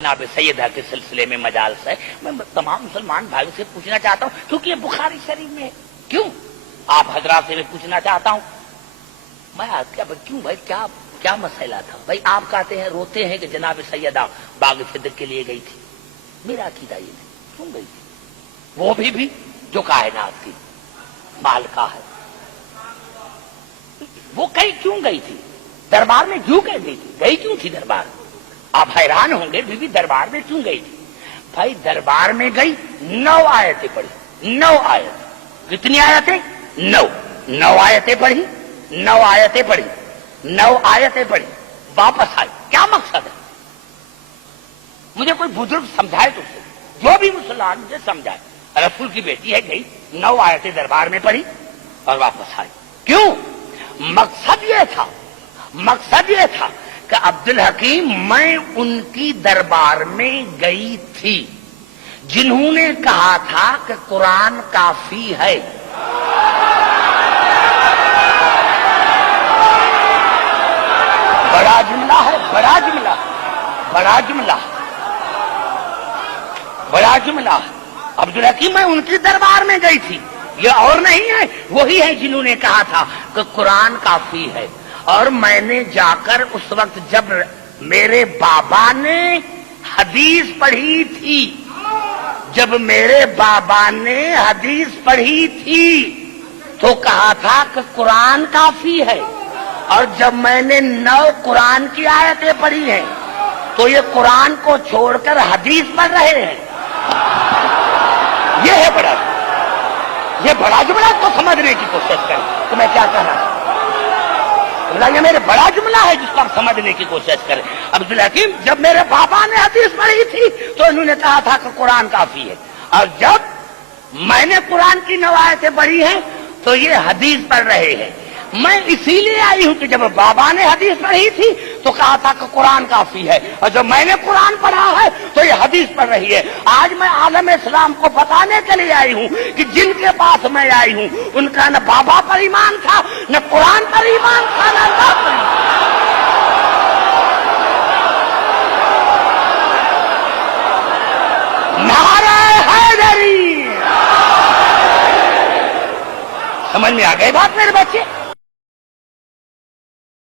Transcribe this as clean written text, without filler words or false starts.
جناب سیدہ کے سلسلے میں مجالس ہے. میں تمام مسلمان بھائیوں سے پوچھنا چاہتا ہوں کیونکہ یہ بخاری شریف میں ہے. کیوں آپ حضرات سے میں پوچھنا چاہتا ہوں میں کیوں بھائی کیا مسئلہ تھا بھائی؟ آپ کہتے ہیں روتے ہیں کہ جناب سیدہ باغ صدق کے لیے گئی تھی. میرا عقیدہ یہ نہیں. کیوں گئی تھی؟ وہ بھی جو کائنات کی مالکہ ہے. وہ کہیں کیوں گئی تھی؟ دربار میں کیوں گئی تھی؟ گئی کیوں تھی دربار؟ آپ حیران ہوں گے بی دربار میں کیوں گئی تھی؟ بھائی دربار میں گئی 9 آیتیں پڑھی. 9 آیت. کتنی آیتیں؟ 9 آیتیں پڑھی. 9 آیتیں پڑھی. 9 آیتیں پڑھی. واپس آئی. کیا مقصد ہے؟ مجھے کوئی بزرگ سمجھائے تو سے جو بھی مسلمان مجھے سمجھائے. رسول کی بیٹی ہے گئی 9 آیتیں دربار میں پڑھی اور واپس آئی. کیوں؟ مقصد یہ تھا کہ عبدالحکیم میں ان کی دربار میں گئی تھی جنہوں نے کہا تھا کہ قرآن کافی ہے. بڑا جملہ ہے. عبدالحکیم میں ان کی دربار میں گئی تھی. یہ اور نہیں ہے، وہی ہے جنہوں نے کہا تھا کہ قرآن کافی ہے. اور میں نے جا کر اس وقت جب میرے بابا نے حدیث پڑھی تھی تو کہا تھا کہ قرآن کافی ہے. اور جب میں نے 9 قرآن کی آیتیں پڑھی ہیں تو یہ قرآن کو چھوڑ کر حدیث پڑھ رہے ہیں. یہ ہے بڑا جملہ کو سمجھنے کی کوشش کریں تو میں کیا کہہ رہا ہوں. یہ میرے بڑا جملہ ہے جس کو آپ سمجھنے کی کوشش کریں. عبدالحکیم جب میرے بابا نے حدیث پڑھی تھی تو انہوں نے کہا تھا کہ قرآن کافی ہے. اور جب میں نے قرآن کی 9 آیتیں پڑھی ہیں تو یہ حدیث پڑھ رہے ہیں. میں اسی لیے آئی ہوں کہ جب بابا نے حدیث پڑھی تھی تو کہا تھا کہ قرآن کافی ہے، اور جب میں نے قرآن پڑھا ہے تو یہ حدیث پڑھ رہی ہے. آج میں عالم اسلام کو بتانے کے لیے آئی ہوں کہ جن کے پاس میں آئی ہوں ان کا نہ بابا پر ایمان تھا، نہ قرآن پر ایمان تھا، نہ اللہ پر ایمان. نعرہ حیدری. سمجھ میں آ گئی بات میرے بچے؟